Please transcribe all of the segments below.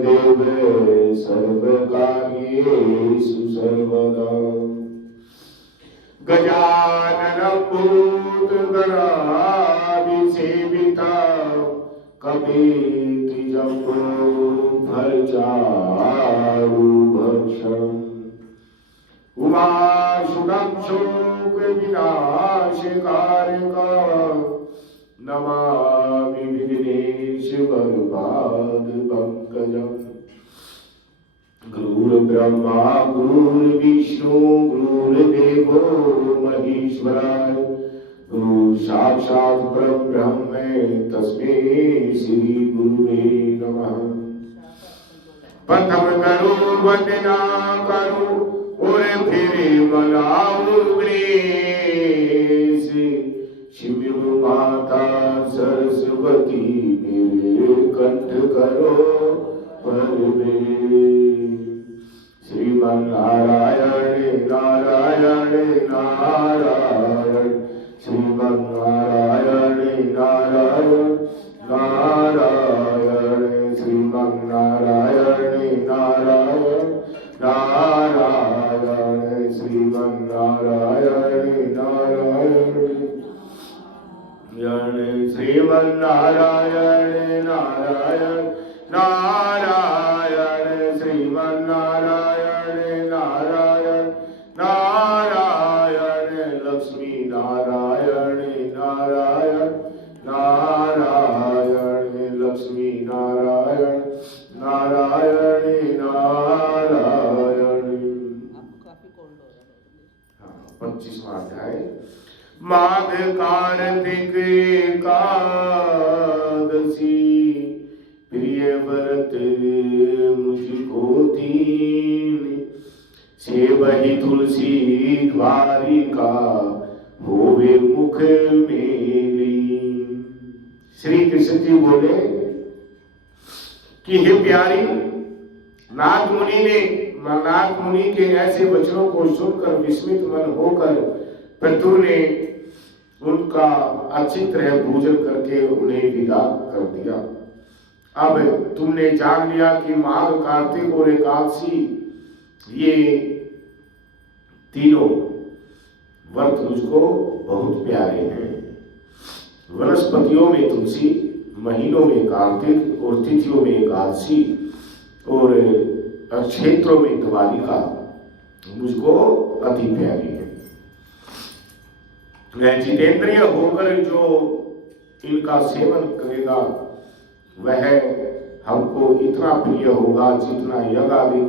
देव सर्वकार्येषु सर्वदा। गजाननं भूतगणाधिसेविता कपीति जम्बो फलचारुभक्षणम्। उमासुतं शोकविनाशकारका नमामि विघ्नेश्वरपादपङ्कजम्। गुरुर्ब्रह्मा गुरुर्विष्णु गुरुर्देवो महेश्वरः गुरु साक्षात् परब्रह्म तस्मै श्री गुरुवे नमः। प्रथम करो वंदना करो और फिर मनाओ गणेश। शिव माता सरस्वती मेरे कंठ करो परवेश। श्रीमन्नारायण नारायण नारायण श्रीमन्नारायण नारायण नारायण श्रीमन्नारायण नारायण नारायण श्रीमन्नारायण नारायण श्रीमन्नारायण नारायण नारायण श्रीमन्नारायण नारायण नारायण लक्ष्मी नारायण नारायण नारायण लक्ष्मी नारायण नारायण नारायण। 25वां अध्याय। माघ कार्तिक एकादशी प्रिय व्रत मुझको दीन। सेवहि तुलसी द्वारिका होवे मुख मेली। श्री कृष्ण जी बोले कि हे प्यारी, नाथ मुनि के ऐसे वचनों को सुनकर विस्मित मन होकर पृथु ने उनका अच्छी तरह पूजन करके उन्हें विदा कर दिया। अब तुमने जान लिया कि माघ कार्तिक और एकादशी ये तीनों व्रत मुझको बहुत प्यारे हैं। वनस्पतियों में तुलसी, महीनों में कार्तिक और तिथियों में एकादशी और क्षेत्रों में द्वारिका मुझको अति प्यारी है। जितेंद्रिय होकर जो इनका सेवन करेगा वह हमको इतना प्रिय होगा जितना यज्ञ आदि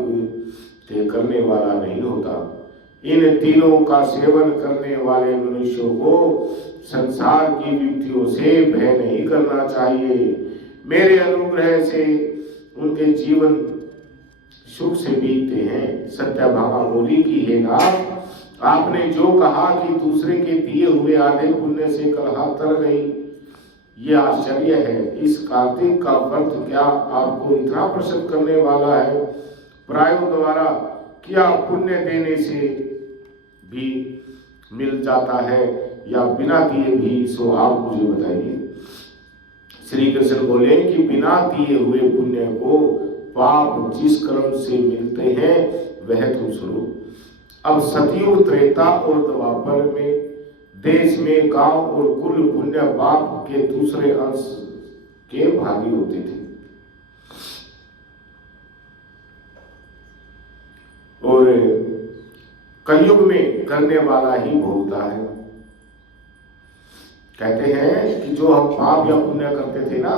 के करने वाला नहीं होता। इन तीनों का सेवन करने वाले मनुष्यों को संसार की विपत्तियों से भय नहीं करना चाहिए। मेरे अनुग्रह से उनके जीवन सुख से बीतते हैं। सत्यभामा बोली कि हे नाथ, आपने जो कहा कि दूसरे के दिए हुए आधे पुण्य से कलहा तर गई, ये आश्चर्य है। इस कार्तिक का व्रत क्या आपको इतना प्रसन्न करने वाला है? प्रायों द्वारा क्या पुण्य देने से भी मिल जाता है या बिना दिए भी? सो आप मुझे बताइए। श्री कृष्ण बोले कि बिना दिए हुए पुण्य को पाप जिस कर्म से मिलते हैं वह तुम सुनो। अब सतयुग, त्रेता और द्वापर में देश में गांव और कुल पुण्य बाप के दूसरे अंश के भागी होते थे और कलयुग में करने वाला ही भोगता है। कहते हैं कि जो हम पाप या पुण्य करते थे ना,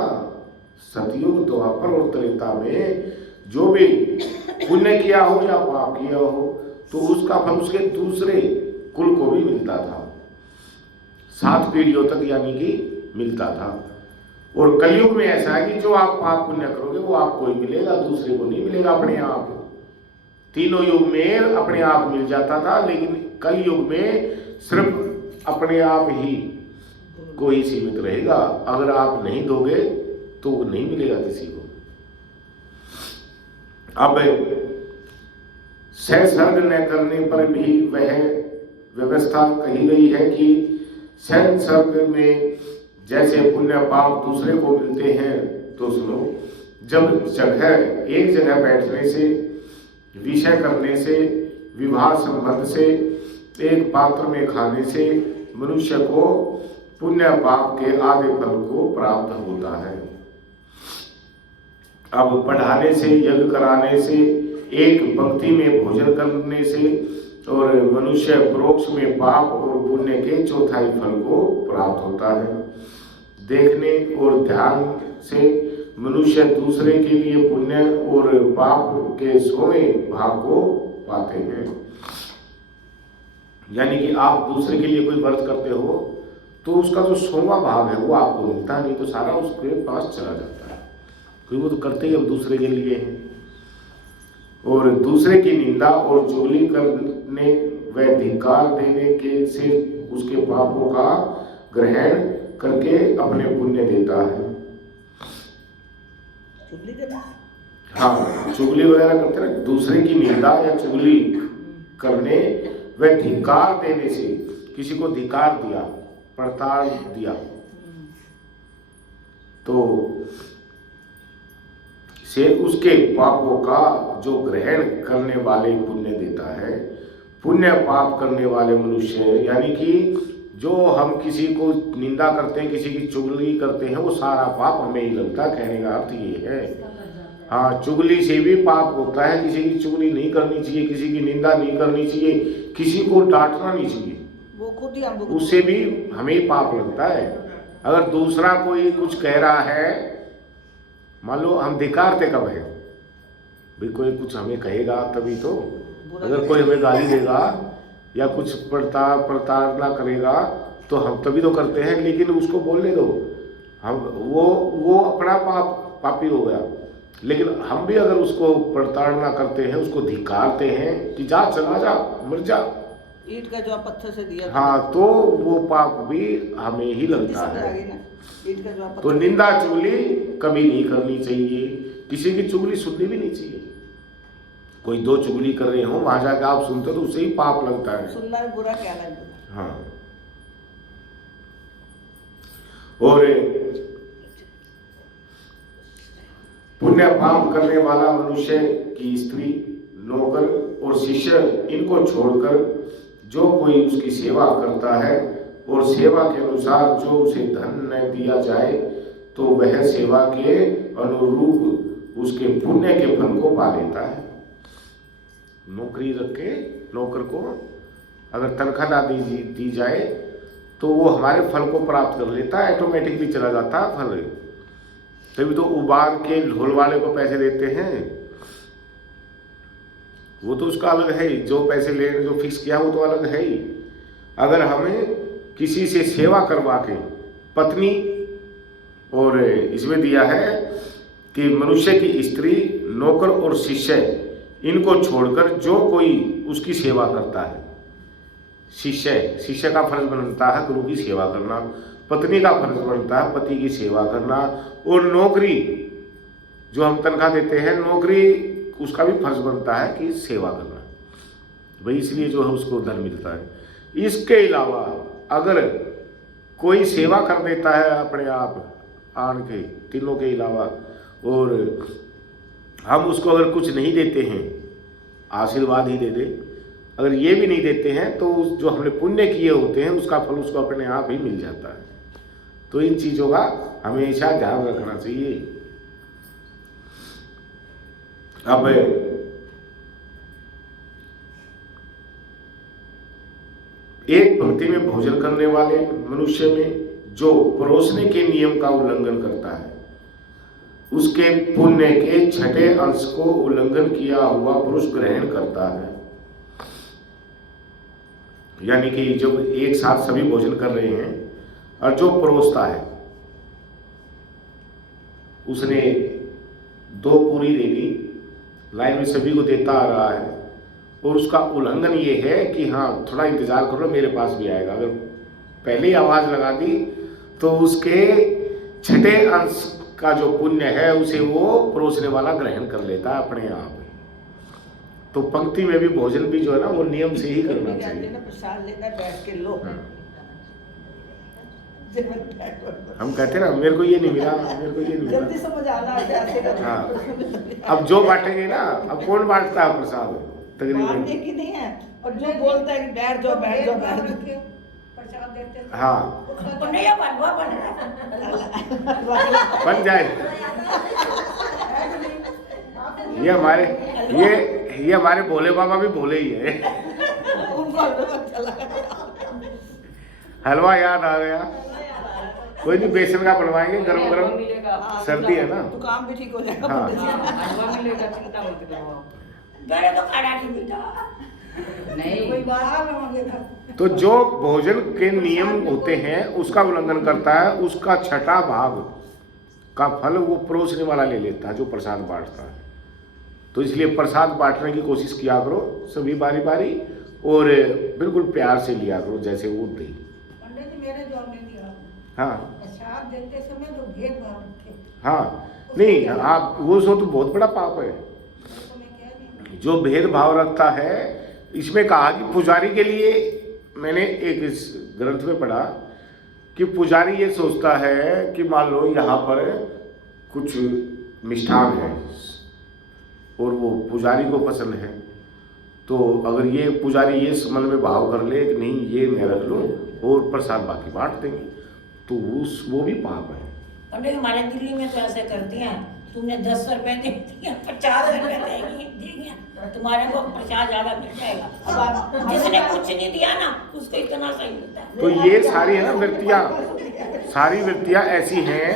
सतयुग, द्वापर और त्रेता में जो भी पुण्य किया हो या पाप किया हो तो उसका फल उसके दूसरे कुल को भी मिलता था, 7 पीढ़ियों तक यानी कि मिलता था। और कलयुग में ऐसा है कि जो आप पाप पुण्य करोगे वो आपको ही मिलेगा, दूसरे को नहीं मिलेगा अपने आप। तीनों युग में अपने आप मिल जाता था, लेकिन कल युग में सिर्फ अपने आप ही को ही सीमित रहेगा। अगर आप नहीं दोगे तो वो नहीं मिलेगा किसी को। अब सहसर्ग न करने पर भी वह व्यवस्था कही गई है कि सहसर्ग में जैसे पुण्य पाप दूसरे को मिलते हैं, तो सुनो, जब एक जगह बैठने से, विषय करने से, विवाह संबंध से, एक पात्र में खाने से मनुष्य को पुण्य पाप के आधे फल को प्राप्त होता है। अब पढ़ाने से, यज्ञ कराने से, एक पंक्ति में भोजन करने से और मनुष्य परोक्ष में पाप और पुण्य के चौथाई फल को प्राप्त होता है। देखने और ध्यान से मनुष्य दूसरे के लिए पुण्य और पाप के 100वें भाग को पाते हैं। यानी कि आप दूसरे के लिए कोई व्रत करते हो तो उसका जो 100वां भाग है वो आपको मिलता नहीं, तो सारा उसके पास चला जाता है, क्योंकि वो तो करते ही अब दूसरे के लिए हैं। और दूसरे की निंदा और चुगली करने व धिक्कार देने के से उसके पापों का ग्रहण करके अपने पुण्य देता है। चुगली देना, हाँ, चुगली वगैरह करते ना, दूसरे की निंदा या चुगली करने व धिक्कार देने से, किसी को धिक्कार दिया, पड़ताल दिया, तो से उसके पापों का जो ग्रहण करने वाले पुण्य देता है। पुण्य पाप करने वाले मनुष्य, यानी कि जो हम किसी को निंदा करते हैं, किसी की चुगली करते हैं, वो सारा पाप हमें ही लगता है। कहने का अर्थ ये है, हाँ, चुगली से भी पाप होता है। किसी की चुगली नहीं करनी चाहिए, किसी की निंदा नहीं करनी चाहिए, किसी को डांटना नहीं चाहिए, वो खुद ही उससे भी हमें ही पाप लगता है। अगर दूसरा कोई कुछ कह रहा है, मान लो हम धिक्कारते कब है भाई, कोई कुछ हमें कहेगा तभी तो, अगर कोई हमें गाली देगा या कुछ प्रताड़ना करेगा तो हम तभी तो करते हैं, लेकिन उसको बोलने दो, हम वो अपना पापी हो गया। लेकिन हम भी अगर उसको प्रताड़ना करते हैं, उसको धिक्कारते हैं कि जा, चला जा, मर जा, ईंट का जवाब पत्थर से दिया, हाँ, तो वो पाप भी हमें ही लगता है। तो निंदा चुगली कभी नहीं करनी चाहिए, किसी की चुगली सुननी भी नहीं चाहिए। कोई दो चुगली कर रहे हो, वहां जाकर आप सुनते हो तो उससे ही पाप लगता है। सुनना भी बुरा, कहना भी बुरा। हाँ, और पुण्य पाप करने वाला मनुष्य की स्त्री, नौकर और शिष्य, इनको छोड़कर जो कोई उसकी सेवा करता है और सेवा के अनुसार जो उसे धन न दिया जाए, तो वह सेवा के अनुरूप उसके पुण्य के फल को पा लेता है। नौकरी रख के नौकर को अगर तनख्वाह ना दी जाए तो वो हमारे फल को प्राप्त कर लेता है, ऑटोमेटिकली चला जाता है फल। तभी तो उबार के ढोल वाले को पैसे देते हैं, वो तो उसका अलग है, जो पैसे ले जो फिक्स किया वो तो अलग है ही। अगर हमें किसी से सेवा करवा के पत्नी, और इसमें दिया है कि मनुष्य की स्त्री, नौकर और शिष्य, इनको छोड़कर जो कोई उसकी सेवा करता है, शिष्य का फर्ज बनता है गुरु की सेवा करना, पत्नी का फर्ज बनता है पति की सेवा करना, और नौकरी जो हम तनख्वाह देते हैं, नौकरी उसका भी फर्ज बनता है कि सेवा करना, भाई इसलिए जो है उसको धन मिलता है। इसके अलावा अगर कोई सेवा कर देता है अपने आप आन के, तीनों के अलावा, और हम उसको अगर कुछ नहीं देते हैं, आशीर्वाद ही दे दे, अगर ये भी नहीं देते हैं, तो जो हमने पुण्य किए होते हैं उसका फल उसको अपने आप ही मिल जाता है। तो इन चीज़ों का हमेशा ध्यान रखना चाहिए। अब एक पंक्ति में भोजन करने वाले मनुष्य में जो परोसने के नियम का उल्लंघन करता है, उसके पुण्य के छठे अंश को उल्लंघन किया हुआ पुरुष ग्रहण करता है। यानी कि जब एक साथ सभी भोजन कर रहे हैं और जो परोसता है उसने 2 पूरी दे दी, लाइन में सभी को देता आ रहा है, और उसका उल्लंघन ये है कि हाँ थोड़ा इंतजार करो मेरे पास भी आएगा। अगर पहले ही आवाज लगा दी तो उसके छठे अंश का जो पुण्य है उसे वो परोसने वाला ग्रहण कर लेता है अपने आप। तो पंक्ति में भी भोजन भी जो है ना वो नियम से ही करना चाहिए। प्रसाद लेकर बैठ के लो, हम कहते ना मेरे को ये नहीं मिला, मेरे को ये नहीं जल्दी मिला। समझ आना है ऐसे करना। हाँ, अब जो बांटेंगे ना, अब कौन बांटता है प्रसाद तकरीबन? मानने की नहीं है, और जो बोलता है कि बैठ जाओ बैठ जाओ बैठ जाओ, प्रसाद देते थे। हाँ, नहीं बनवा बन रहा बन जाए। ये हमारे भोले बाबा भी भोले ही है। उनको हलवा चला। हलवा याद आ गया, कोई नहीं बेसन का बनवाएंगे गरम गरम, सर्दी है ना। तो काम भी ठीक हो जाएगा। हाँ। हलवा मिलेगा, चिंता मत करो। मेरे तो खाना नहीं मिलता। नहीं, कोई बाहर मांगेगा। तो जो भोजन के नियम होते हैं उसका उल्लंघन करता है, उसका छठा भाग का फल वो परोसने वाला ले लेता है जो प्रसाद बांटता है। तो इसलिए प्रसाद बांटने की कोशिश किया करो सभी बारी बारी, और बिल्कुल प्यार से लिया करो जैसे वो दे। पंडित जी मेरे जो ने दिया हाँ प्रसाद देते समय तो भेदभाव रखे। हाँ, नहीं आप वो सो तो बहुत बड़ा पाप है तो मैं कह रही हूँ जो भेदभाव रखता है। इसमें कहा कि पुजारी के लिए, मैंने एक इस ग्रंथ में पढ़ा कि पुजारी ये सोचता है कि मान लो यहाँ पर कुछ मिष्ठान है और वो पुजारी को पसंद है, तो अगर ये पुजारी ये मन में भाव कर ले कि नहीं ये मैं रख लूँ और प्रसाद बाकी बांट देंगे, तो वो भी पाप है। पंडित हमारे दिल्ली में तो ऐसे करती हैं, तुमने 10 रुपए दे दिया 50 रुपए देंगे, तुम्हारे को प्रसाद ज्यादा मिल जाएगा। अब आप जिसने कुछ नहीं दिया ना उसको इतना सही मिलता है। तो ये सारी है ना वृत्तियाँ, सारी वृत्तियाँ ऐसी हैं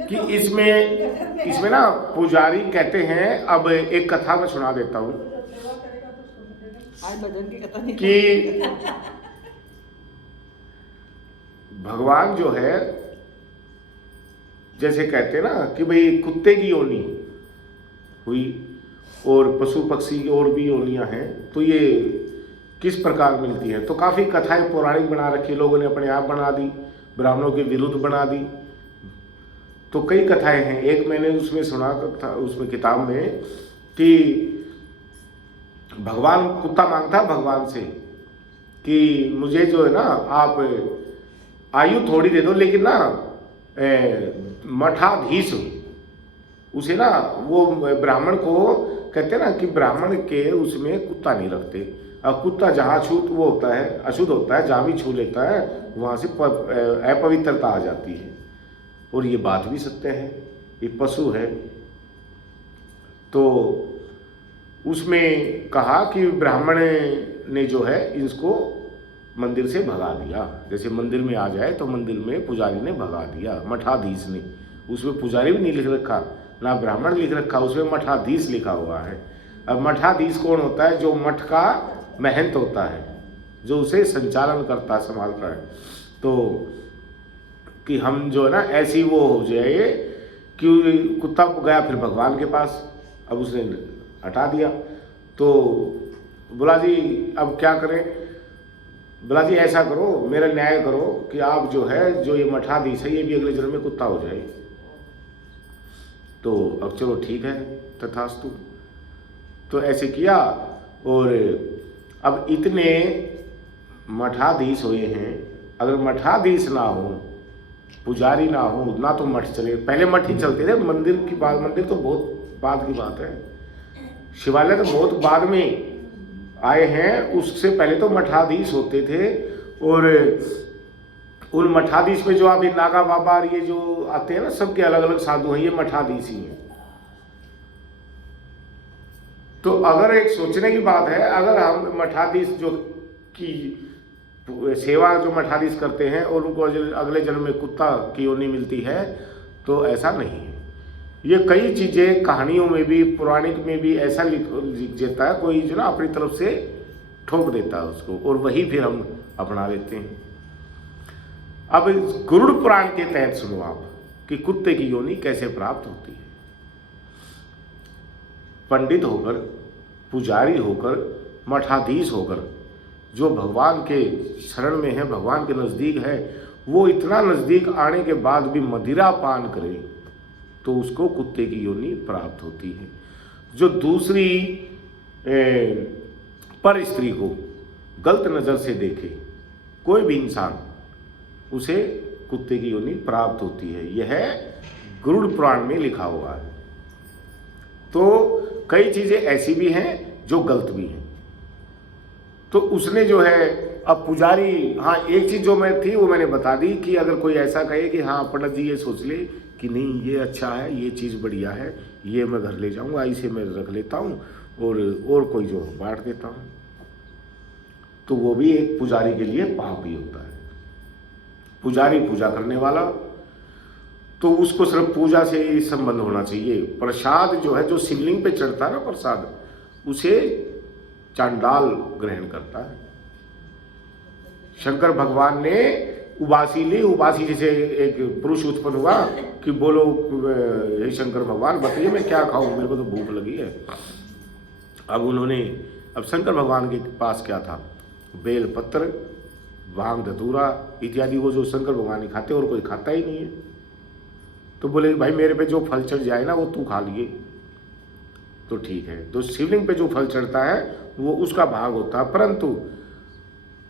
कि इसमें ना पुजारी कहते हैं। अब एक कथा मैं सुना देता हूँ आज भजन की कथा नहीं कि भगवान जो है, जैसे कहते हैं ना कि भाई कुत्ते की योनि हुई और पशु पक्षी और भी योनियां हैं, तो ये किस प्रकार मिलती है। तो काफ़ी कथाएं पौराणिक बना रखी, लोगों ने अपने आप बना दी, ब्राह्मणों के विरुद्ध बना दी। तो कई कथाएं हैं। एक मैंने उसमें सुना था, उसमें किताब में, कि भगवान कुत्ता मांगता भगवान से कि मुझे जो है ना आप आयु थोड़ी दे दो, लेकिन ना मठाधीश उसे ना, वो ब्राह्मण को कहते हैं ना कि ब्राह्मण के उसमें कुत्ता नहीं रखते। अब कुत्ता जहाँ छूत वो होता है, अशुद्ध होता है, जहाँ भी छू लेता है वहाँ से अपवित्रता आ जाती है। और ये बात भी सत्य है, ये पशु है। तो उसमें कहा कि ब्राह्मण ने जो है इसको मंदिर से भगा दिया। जैसे मंदिर में आ जाए तो मंदिर में पुजारी ने भगा दिया, मठाधीश ने। उसमें पुजारी भी नहीं लिख रखा, ना ब्राह्मण लिख रखा, उसमें मठाधीश लिखा हुआ है। अब मठाधीश कौन होता है? जो मठ का महंत होता है, जो उसे संचालन करता है, संभालता है। तो कि हम जो है ना ऐसी वो हो जाए कि कुत्ता गया फिर भगवान के पास, अब उसने हटा दिया। तो बोला जी अब क्या करें? बोला जी ऐसा करो, मेरा न्याय करो कि आप जो है, जो ये मठाधीश है, ये भी अगले जन्म में कुत्ता हो जाए। तो अब चलो ठीक है, तथास्तु। तो ऐसे किया, और अब इतने मठाधीश हुए हैं। अगर मठाधीश ना हो, पुजारी ना हो, ना तो मठ चले। पहले मठ ही चलते थे, मंदिर की बात, मंदिर तो बहुत बाद की बात है, शिवालय तो बहुत बाद में आए हैं। उससे पहले तो मठाधीश होते थे। और उन मठाधीश में जो अभी नागा बाबा ये जो आते हैं ना, सबके अलग अलग साधु हैं, ये मठाधीश ही हैं। तो अगर एक सोचने की बात है, अगर हम मठाधीश जो की सेवा जो मठाधीश करते हैं और उनको अगले जन्म में कुत्ता की योनि मिलती है, तो ऐसा नहीं है। ये कई चीज़ें कहानियों में भी, पौराणिक में भी ऐसा लिख देता है कोई जो ना, अपनी तरफ से ठोक देता है उसको, और वही फिर हम अपना लेते हैं। अब गरुड़ पुराण के तहत सुनो आप कि कुत्ते की योनि कैसे प्राप्त होती है। पंडित होकर, पुजारी होकर, मठाधीश होकर, जो भगवान के शरण में है, भगवान के नज़दीक है, वो इतना नज़दीक आने के बाद भी मदिरा पान करे तो उसको कुत्ते की योनि प्राप्त होती है। जो दूसरी पर स्त्री को गलत नज़र से देखे, कोई भी इंसान उसे कुत्ते की योनि प्राप्त होती है। यह गरुड़ पुराण में लिखा हुआ है। तो कई चीजें ऐसी भी हैं जो गलत भी हैं। तो उसने जो है, अब पुजारी, हाँ एक चीज जो मैं थी वो मैंने बता दी कि अगर कोई ऐसा कहे कि हाँ पंडित जी ये सोच ले कि नहीं ये अच्छा है, ये चीज़ बढ़िया है, ये मैं घर ले जाऊंगा, इसे मैं रख लेता हूँ और कोई जो बांट देता हूँ, तो वो भी एक पुजारी के लिए पाप ही होता है। पुजारी पूजा करने वाला, तो उसको सिर्फ पूजा से ही संबंध होना चाहिए। प्रसाद जो है, जो शिवलिंग पे चढ़ता है ना प्रसाद, उसे चांडाल ग्रहण करता है। शंकर भगवान ने उबासी ली, उबासी जैसे एक पुरुष उत्पन्न हुआ कि बोलो हे शंकर भगवान बताइए मैं क्या खाऊं, मेरे को तो भूख लगी है। अब शंकर भगवान के पास क्या था, बेल पत्र, भांग धतूरा इत्यादि, वो जो शंकर भगवान ही खाते और कोई खाता ही नहीं है। तो बोले भाई मेरे पे जो फल चढ़ जाए ना वो तू खा लिए तो ठीक है। तो शिवलिंग पे जो फल चढ़ता है वो उसका भाग होता है। परंतु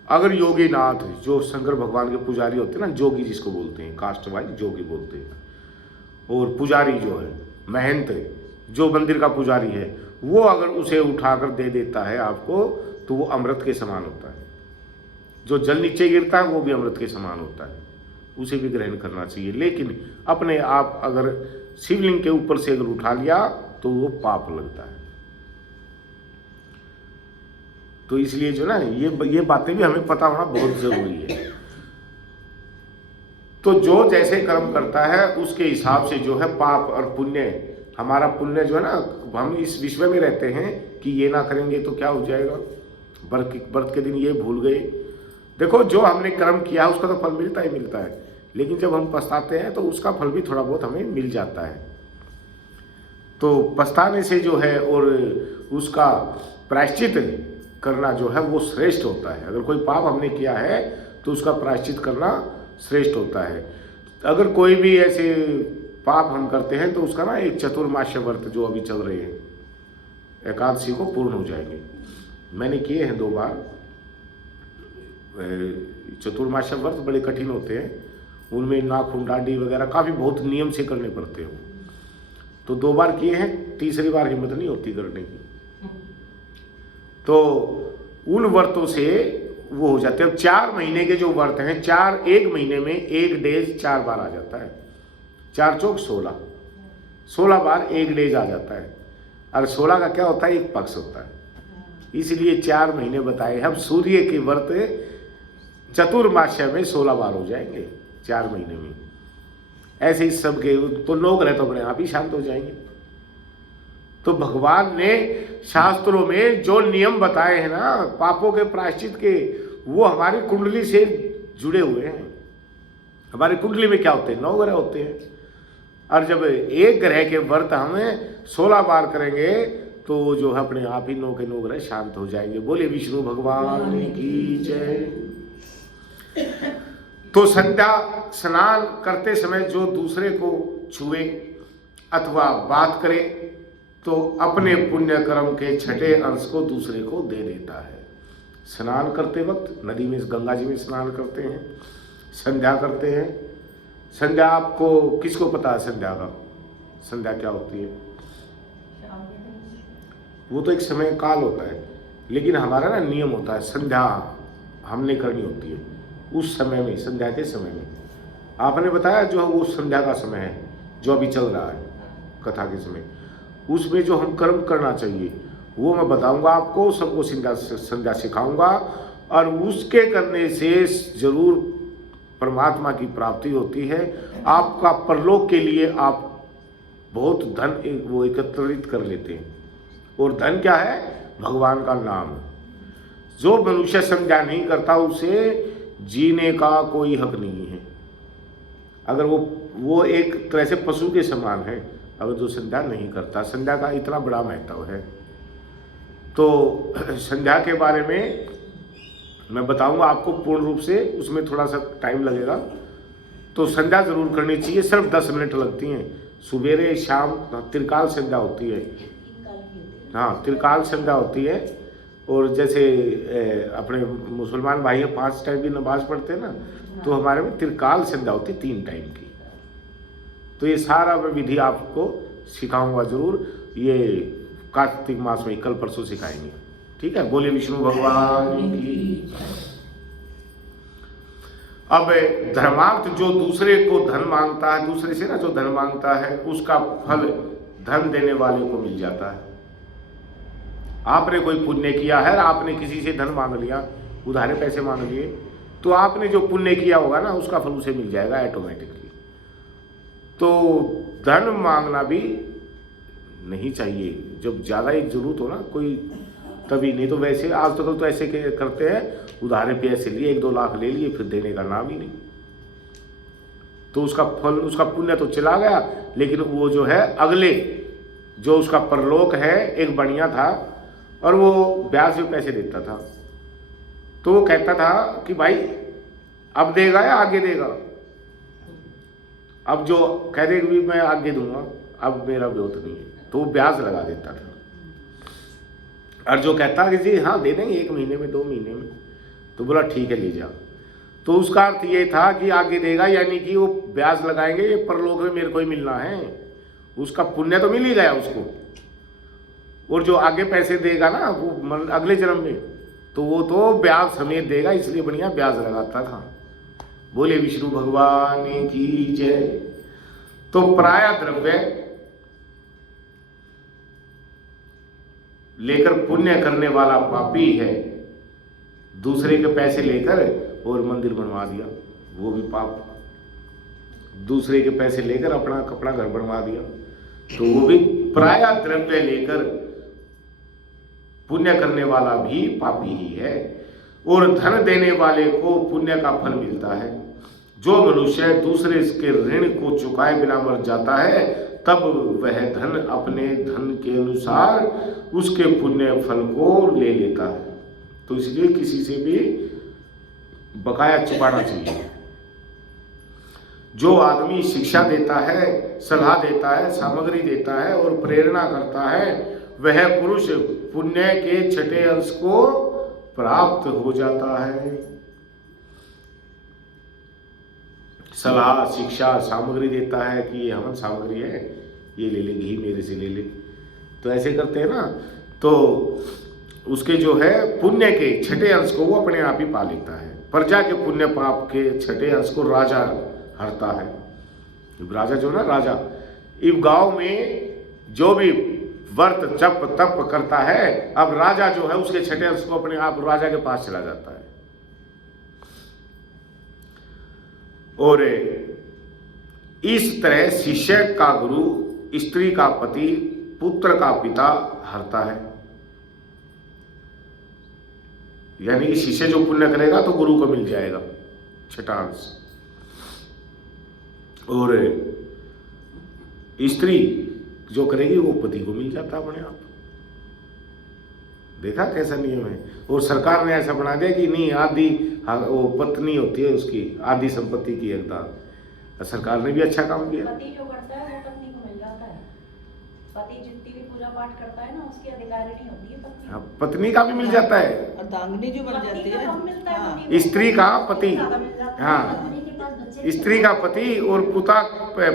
अगर योगीनाथ, जो शंकर भगवान के पुजारी होते हैं ना, जोगी जिसको बोलते हैं, कास्ट वाइज जोगी बोलते हैं, और पुजारी जो है महंत, जो मंदिर का पुजारी है, वो अगर उसे उठाकर दे देता है आपको तो वो अमृत के समान होता है। जो जल नीचे गिरता है वो भी अमृत के समान होता है, उसे भी ग्रहण करना चाहिए। लेकिन अपने आप अगर शिवलिंग के ऊपर से अगर उठा लिया तो वो पाप लगता है। तो इसलिए जो ना ये बातें भी हमें पता होना बहुत जरूरी है। तो जो जैसे कर्म करता है उसके हिसाब से जो है पाप और पुण्य, हमारा पुण्य जो है ना, हम इस विश्व में रहते हैं कि ये ना करेंगे तो क्या हो जाएगा, व्रत के दिन ये भूल गए। देखो जो हमने कर्म किया उसका तो फल मिलता ही मिलता है, लेकिन जब हम पछताते हैं तो उसका फल भी थोड़ा बहुत हमें मिल जाता है। तो पछताने से जो है और उसका प्रायश्चित करना जो है वो श्रेष्ठ होता है। अगर कोई पाप हमने किया है तो उसका प्रायश्चित करना श्रेष्ठ होता है। अगर कोई भी ऐसे पाप हम करते हैं तो उसका ना एक चतुर्मास्य व्रत जो अभी चल रहे हैं, एकादशी को पूर्ण हो जाएंगे। मैंने किए हैं 2 बार। चतुर्मास्य व्रत बड़े कठिन होते हैं, उनमें नाखून डांडी वगैरह काफ़ी बहुत नियम से करने पड़ते हैं। तो 2 बार किए हैं, तीसरी बार हिम्मत नहीं होती करने की। तो उन व्रतों से वो हो जाते हैं। अब 4 महीने के जो व्रत हैं, 1 महीने में 1 डेज 4 बार आ जाता है। 4 चौक 16 बार 1 डेज आ जाता है। और 16 का क्या होता है, एक पक्ष होता है, इसलिए 4 महीने बताए। हम सूर्य के व्रत चतुर्मास्य में 16 बार हो जाएंगे 4 महीने में। ऐसे ही सबके तो लोग रहे तो अपने आप ही शांत हो जाएंगे। तो भगवान ने शास्त्रों में जो नियम बताए हैं ना पापों के प्रायश्चित के, वो हमारी कुंडली से जुड़े हुए हैं। हमारी कुंडली में क्या होते हैं, 9 ग्रह होते हैं। और जब एक ग्रह के व्रत हमें 16 बार करेंगे तो जो है अपने आप ही 9 के 9 ग्रह शांत हो जाएंगे। बोले विष्णु भगवान की जय। तो संध्या स्नान करते समय जो दूसरे को छुए अथवा बात करे तो अपने पुण्य कर्म के छठे अंश को दूसरे को दे देता है। स्नान करते वक्त नदी में, गंगा जी में स्नान करते हैं, संध्या करते हैं। संध्या आपको किसको पता है संध्या का, संध्या क्या होती है? वो तो एक समय काल होता है, लेकिन हमारा ना नियम होता है संध्या हमने करनी होती है उस समय में, संध्या के समय में। आपने बताया जो वो संध्या का समय है जो अभी चल रहा है कथा के समय, उसमें जो हम कर्म करना चाहिए वो मैं बताऊंगा आपको, सबको संध्या सिखाऊंगा। और उसके करने से जरूर परमात्मा की प्राप्ति होती है। आपका परलोक के लिए आप बहुत धन वो एकत्रित कर लेते हैं। और धन क्या है? भगवान का नाम। जो मनुष्य संध्या नहीं करता उसे जीने का कोई हक नहीं है। अगर वो एक तरह से पशु के समान है अगर जो संध्या नहीं करता। संध्या का इतना बड़ा महत्व है। तो संध्या के बारे में मैं बताऊंगा आपको पूर्ण रूप से, उसमें थोड़ा सा टाइम लगेगा। तो संध्या जरूर करनी चाहिए, सिर्फ 10 मिनट लगती हैं, सुबेरे शाम। त्रिकाल संध्या होती है, हाँ त्रिकाल संध्या होती है। और जैसे अपने मुसलमान भाई 5 टाइम की नमाज पढ़ते हैं ना, तो हमारे में त्रिकाल संध्या होती 3 टाइम की। तो ये सारा मैं विधि आपको सिखाऊंगा जरूर, ये कार्तिक मास में कल परसों सिखाएंगे, ठीक है। बोले विष्णु भगवान की। अब धर्मार्थ जो दूसरे को धन मांगता है, दूसरे से ना जो धन मांगता है, उसका फल धन देने वाले को मिल जाता है। आपने कोई पुण्य किया है, आपने किसी से धन मांग लिया, उधारे पैसे मांग लिए, तो आपने जो पुण्य किया होगा ना, उसका फल उसे मिल जाएगा ऑटोमेटिकली। तो धन मांगना भी नहीं चाहिए, जब ज़्यादा ही जरूरत हो ना कोई, तभी। नहीं तो वैसे आज तो ऐसे करते हैं, उधारे पैसे लिए 1-2 लाख ले लिए, फिर देने का नाम ही नहीं। तो उसका फल, उसका पुण्य तो चला गया, लेकिन वो जो है अगले जो उसका परलोक है, एक बढ़िया था और वो ब्याज में पैसे देता था, तो वो कहता था कि भाई अब देगा या आगे देगा। अब जो कह दे कि मैं आगे दूंगा, अब मेरा ब्योत नहीं है, तो वो ब्याज लगा देता था। और जो कहता कि जी हाँ दे देंगे 1 महीने में, 2 महीने में, तो बोला ठीक है ले जा। तो उसका अर्थ ये था कि आगे देगा, यानी कि वो ब्याज लगाएंगे, ये परलोक में मेरे को ही मिलना है, उसका पुण्य तो मिल ही गया उसको। और जो आगे पैसे देगा ना वो अगले जन्म में, तो वो तो ब्याज समेत देगा, इसलिए बढ़िया ब्याज लगाता था। बोले विष्णु भगवान की जय। तो पराया द्रव्य लेकर पुण्य करने वाला पापी है, दूसरे के पैसे लेकर और मंदिर बनवा दिया, वो भी पाप। दूसरे के पैसे लेकर अपना कपड़ा घर बनवा दिया, तो वो भी पराया द्रव्य लेकर पुण्य करने वाला भी पापी ही है। और धन देने वाले को पुण्य का फल मिलता है। जो मनुष्य दूसरे के ऋण को चुकाए बिना मर जाता है, तब वह धन अपने धन के अनुसार उसके पुण्य फल को ले लेता है। तो इसलिए किसी से भी बकाया चुकाना चाहिए। जो आदमी शिक्षा देता है, सलाह देता है, सामग्री देता है और प्रेरणा करता है, वह पुरुष पुण्य के 6ठे अंश को प्राप्त हो जाता है। सलाह, शिक्षा, सामग्री देता है कि ये हवन सामग्री है, ये ले ले, घी मेरे से ले ले, तो ऐसे करते हैं ना, तो उसके जो है पुण्य के 6ठे अंश को वो अपने आप ही पा लेता है। प्रजा के पुण्य पाप के 6ठे अंश को राजा हरता है। राजा जो ना, राजा इस गांव में जो भी व्रत जप तप करता है, अब राजा जो है उसके 6ठे अंश को अपने आप राजा के पास चला जाता है। और इस तरह शिष्य का गुरु, स्त्री का पति, पुत्र का पिता हरता है। यानी कि शिष्य जो पुण्य करेगा तो गुरु को मिल जाएगा 6ठा अंश, और स्त्री जो करेगी वो पति को मिल जाता है अपने आप। देखा कैसा नियम है। और सरकार ने ऐसा बना दिया कि नहीं, आधी वो पत्नी होती है उसकी, आधी संपत्ति की हकदार। सरकार ने भी अच्छा काम किया। पति जो करता है वो पत्नी को मिल जाता है। पति जितनी भी पूजा पाठ करता है ना, उसकी अधिकारिणी होती है पत्नी। हाँ, पत्नी का भी मिल जाता है, अर्धांगिनी जो बन जाती है। हाँ। स्त्री का पति, हाँ, स्त्री का पति और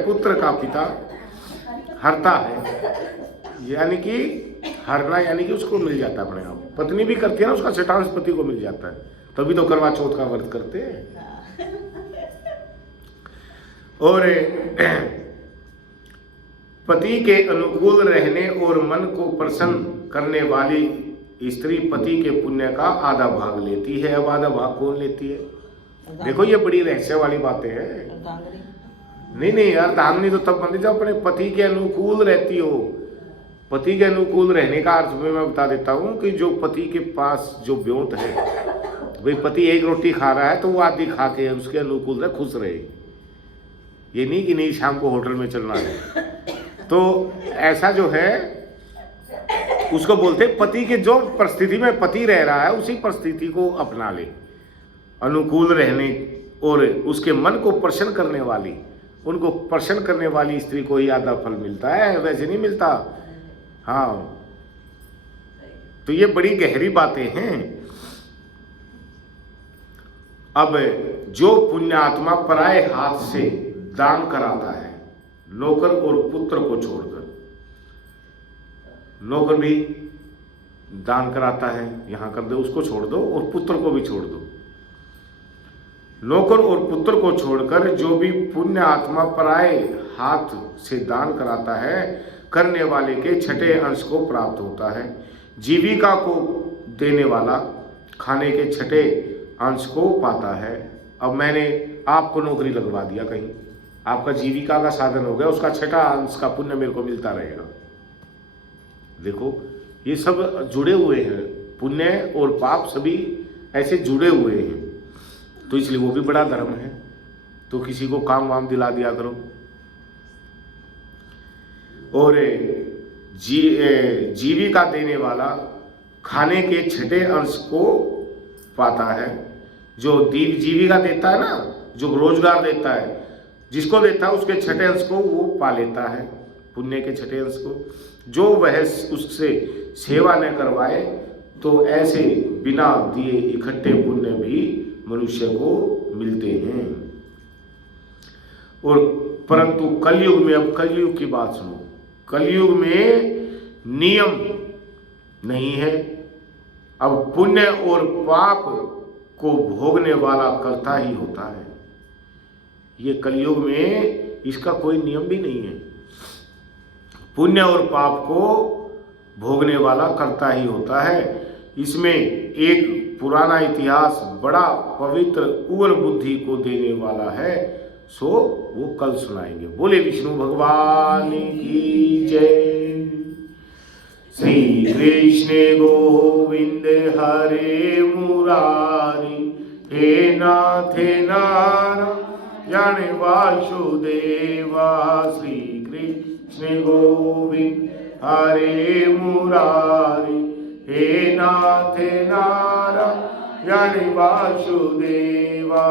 पुत्र का पिता हरता है। यानी कि हरना यानी कि उसको मिल जाता है अपने आप। पत्नी भी करती है ना, उसका 6ठा अंश पति को मिल जाता है, तभी तो करवा चौथ का व्रत करते हैं। और पति के अनुकूल रहने और मन को प्रसन्न करने वाली स्त्री पति के पुण्य का आधा भाग लेती है। अब आधा भाग कौन लेती है? देखो ये बड़ी रहस्य वाली बातें हैं। नहीं नहीं, अर्धांगिनी तो तब बनती जब अपने पति के अनुकूल रहती हो। पति के अनुकूल रहने का अर्थ में मैं बता देता हूँ कि जो पति के पास जो ब्योत है, भाई पति 1 रोटी खा रहा है तो वो आधी खा के उसके अनुकूल रहे, खुश रहे। ये नहीं कि नहीं शाम को होटल में चलना है। तो ऐसा जो है उसको बोलते पति के जो परिस्थिति में पति रह रहा है उसी परिस्थिति को अपना ले। अनुकूल रहने और उसके मन को प्रसन्न करने वाली, उनको प्रसन्न करने वाली स्त्री को ही आधा फल मिलता है, वैसे नहीं मिलता। हाँ, तो ये बड़ी गहरी बातें हैं। अब जो पुण्यात्मा पराये हाथ से दान कराता है, नौकर और पुत्र को छोड़कर, नौकर भी दान कराता है, यहां कर दो, उसको छोड़ दो, और पुत्र को भी छोड़ दो। नौकर और पुत्र को छोड़कर जो भी पुण्य आत्मा पराये हाथ से दान कराता है, करने वाले के छठे अंश को प्राप्त होता है। जीविका को देने वाला खाने के छठे अंश को पाता है। अब मैंने आपको नौकरी लगवा दिया कहीं, आपका जीविका का साधन हो गया, उसका छठा अंश का पुण्य मेरे को मिलता रहेगा। देखो ये सब जुड़े हुए हैं, पुण्य और पाप सभी ऐसे जुड़े हुए हैं, तो इसलिए वो भी बड़ा धर्म है। तो किसी को काम वाम दिला दिया करो। और जीविका देने वाला खाने के छठे अंश को पाता है। जो जीविका देता है ना, जो रोजगार देता है, जिसको देता है उसके छठे अंश को वो पा लेता है, पुण्य के छठे अंश को। जो वह उससे सेवा न करवाए तो ऐसे बिना दिए इकट्ठे पुण्य भी मनुष्य को मिलते हैं। और परंतु कलयुग में, अब कलयुग की बात सुनो, कलयुग में नियम नहीं है। अब पुण्य और पाप को भोगने वाला करता ही होता है। ये कलयुग में इसका कोई नियम भी नहीं है। पुण्य और पाप को भोगने वाला करता ही होता है। इसमें एक पुराना इतिहास बड़ा पवित्र उग्र बुद्धि को देने वाला है, सो वो कल सुनाएंगे। बोले विष्णु भगवान की जय। श्री कृष्ण गोविंद हरे मुरारी, हे नाथ नारायण वासुदेवा। श्री कृष्ण गोविंद हरे मुरारी, हे नाथ नारायण वासुदेवा।